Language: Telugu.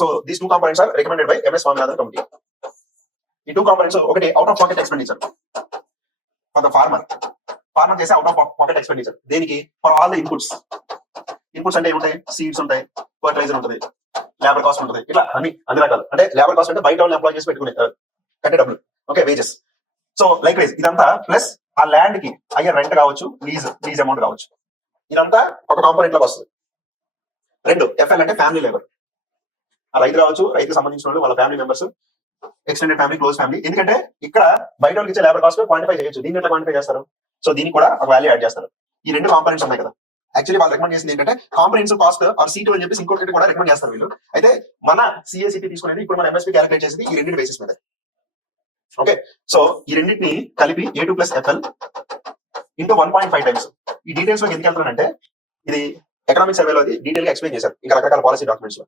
So these two components are recommended by MS Swaminathan committee. ఈ టూ కాంపోనెంట్స్ ఒకటి out of pocket expenditure for the farmer. Farmer చేసే అవుట్ ఆఫ్ పాకెట్ ఎక్స్పెండిచర్ దేనికి? For all the inputs. Inputs అంటే ఏముంటాయి? సీడ్స్ ఉంటాయి, ఫర్టిలైజర్ ఉంటుంది, లేబర్ కాస్ట్ ఉంటుంది, ఇట్లా అన్ని రకాలు. అంటే లేబర్ కాస్ట్ అంటే బయట వాళ్ళు ఎంప్లాయ్ చేసి పెట్టుకునే కట్టే డబ్బులు, okay, wages. So like wise ఇదంతా ప్లస్ ఆ ల్యాండ్ కి అయ్యే రెంట్ కావచ్చు, లీజ్ అమౌంట్ కావచ్చు, ఇదంతా ఒక కాంపోనెంట్ లోకి వస్తుంది. రెండు ఎఫ్ఎల్ అంటే ఫ్యామిలీ లేబర్. ఆ రైతు కావచ్చు, రైతుకు సంబంధించిన వాళ్ళు, వాళ్ళ family members, extended family, close family. ఎందుకంటే ఇక్కడ బయట వాళ్ళకి ఇచ్చే లేబర్ కాస్ట్ క్వాంటిఫై చేయొచ్చు. దీన్ని ఎట్లా క్వాంటిఫై చేస్తారు? సో దీనికి కూడా ఒక వాల్యూ యాడ్ చేస్తారు. ఈ రెండు కాంపోనెంట్స్ ఉన్నాయి కదా. యాక్చువల్లీ వాళ్ళు రికమెండ్ చేసింది ఏంటంటే కాంప్రహెన్సివ్ కాస్ట్ ఆర్ సీటు అని చెప్పేసి ఇంకొకటి కూడా రికమెండ్ చేస్తారు వీళ్ళు. అయితే మన సిఏసిపి తీసుకునేది ఇప్పుడు మన ఎంఎస్పీ క్యాలిక్యులేట్ చేసేది ఈ రెండింటి బేసిస్ మీద. ఓకే, సో ఈ రెండింటిని కలిపి A2 + FL ఇంటూ 1.5 టైమ్స్. ఈ డీటెయిల్స్ లో ఎందుకు వెళ్తున్నానంటే ఇది ఎకనామిక్ సర్వేలో డీటెయిల్ గా ఎక్స్ప్లెయిన్ చేశారు ఇంకా రకరకాల పాలసీ డాక్యుమెంట్స్ లో.